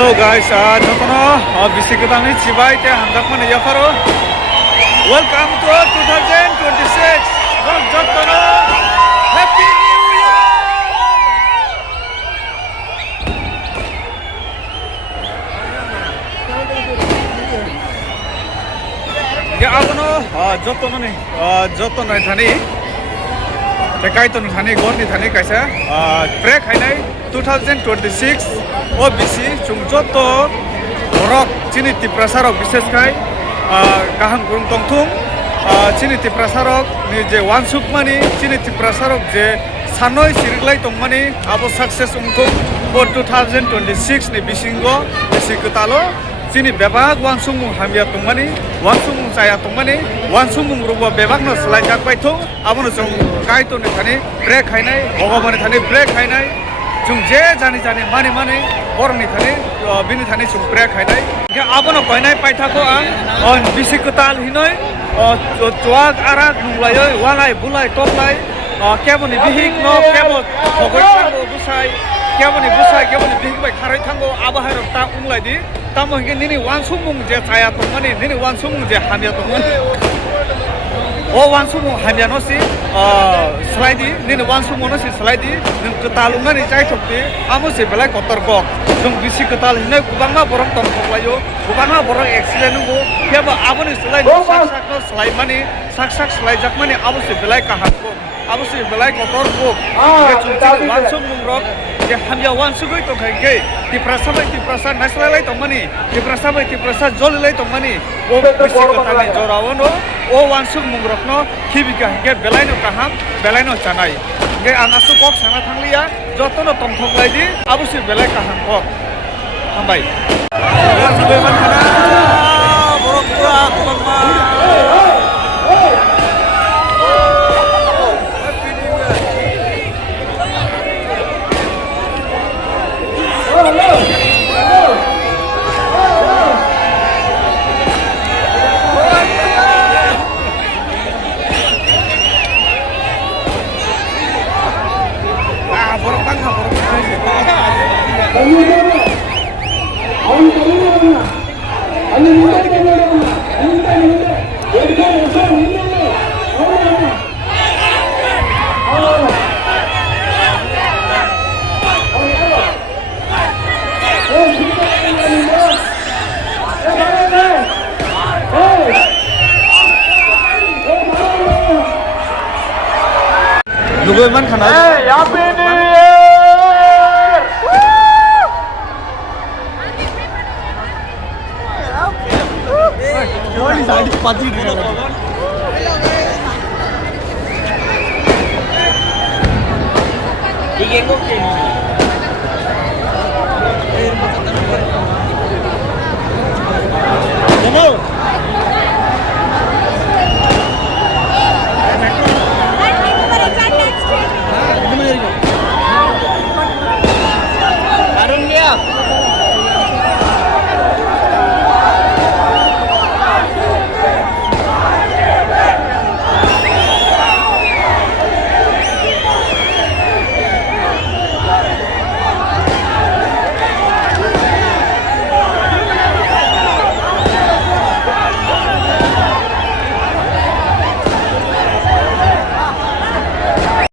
Hello guys, jotono bisikutangni chibai te hamjakmani yafaro. Welcome to 2026. Jotono Happy New Year. Ya abono jotono ni jotono thani tekai ton thani gorni thani kaisa break hainai 2026 OBC chungjoto borok chini tiprasarok bishes kai kaham gurung tongthum chini tiprasarok ni je wansukmani chini tiprasarok je sanoi siriklai tongmani abo success ungthum 2026 ni bisingo bisikutalo chini bebak wansumung hamya tongmani wansumung chaya tongmani wansumung rubo bebak no slai jak paitho abono chung kai to ni thani break hainai bogobani thani break hainai chung je jani mani borni thani bini thani chung break hainai ke abono koinai paithako ang bisikutal hinoi tuak arak nunglayoi walai bulai toplai keboni bihik no kebo khogoi thango busai keboni bihik bai kharai thango abahairok ta unglai di tamo hinge nini wansumung je chaya tongmani nini wansumung je hamya tongmani o wansumung hamya no si slide nini wansumung no si slide ning ketalungan ni chai thokti amo se belai kotorkok jong bisi ketal hinai kubangma borok tong thoklayo kubangma borok accident ngo keba aboni slide sak no slide mani sak slide jak mani amo se belai kahakko amo se belai kotorko ke wansumung rok je hamya wansugoi to khai tiprasa naslai tongmani tiprasa jolilai tongmani o bisi ketani jorawono o wansumung rokno khibika ge belaino kaham belaino chanai ge anasu kok sana thanglia jotono tongthoklai di abusi belai kaham kok hambai subeman khana borok pura kubangma Lugoy khana Hey, Happy New Year! Woo!